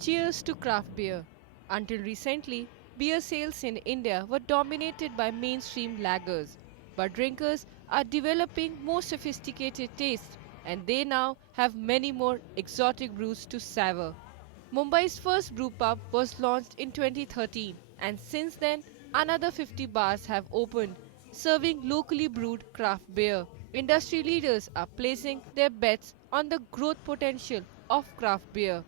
Cheers to craft beer. Until recently, beer sales in India were dominated by mainstream lagers. But drinkers are developing more sophisticated tastes and they now have many more exotic brews to savor. Mumbai's first brewpub was launched in 2013 and since then another 50 bars have opened serving locally brewed craft beer. Industry leaders are placing their bets on the growth potential of craft beer.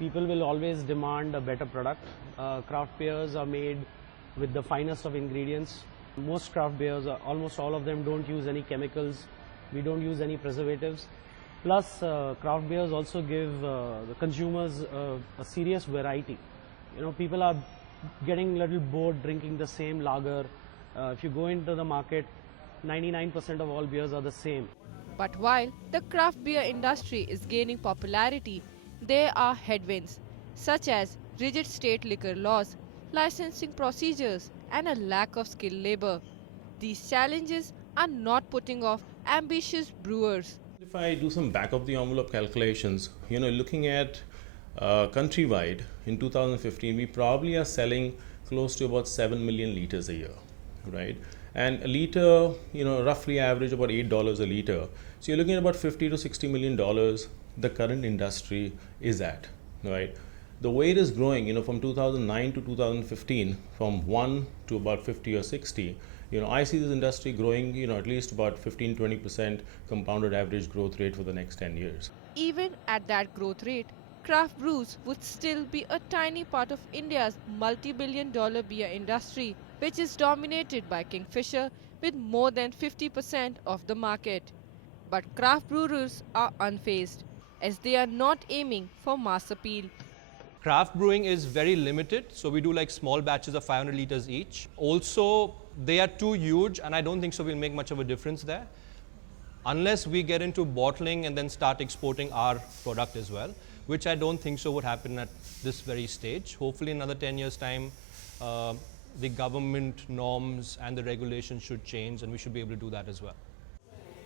People will always demand a better product. Craft beers are made with the finest of ingredients. Most craft beers, almost all of them, don't use any chemicals. We don't use any preservatives. Plus, craft beers also give the consumers a serious variety. People are getting a little bored drinking the same lager. If you go into the market, 99% of all beers are the same. But while the craft beer industry is gaining popularity, there are headwinds such as rigid state liquor laws, licensing procedures, and a lack of skilled labor. These challenges are not putting off ambitious brewers. If I do some back of the envelope calculations, looking at countrywide in 2015, we probably are selling close to about 7 million liters a year, right? And a liter, roughly average about $8 a liter. So you're looking at about 50 to 60 million dollars the current industry is at, right? The way it is growing, from 2009 to 2015, from 1 to about 50 or 60, I see this industry growing, at least about 15-20% compounded average growth rate for the next 10 years. Even at that growth rate, craft brews would still be a tiny part of India's multi-billion-dollar beer industry, which is dominated by Kingfisher with more than 50% of the market. But craft brewers are unfazed, as they are not aiming for mass appeal. Craft brewing is very limited, so we do like small batches of 500 liters each. Also, they are too huge, and I don't think so we'll make much of a difference there. Unless we get into bottling and then start exporting our product as well, which I don't think so would happen at this very stage. Hopefully in another 10 years' time, the government norms and the regulations should change and we should be able to do that as well.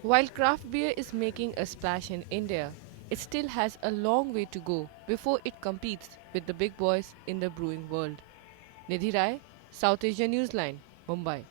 While craft beer is making a splash in India, it still has a long way to go before it competes with the big boys in the brewing world. Nidhi Rai, South Asia Newsline, Mumbai.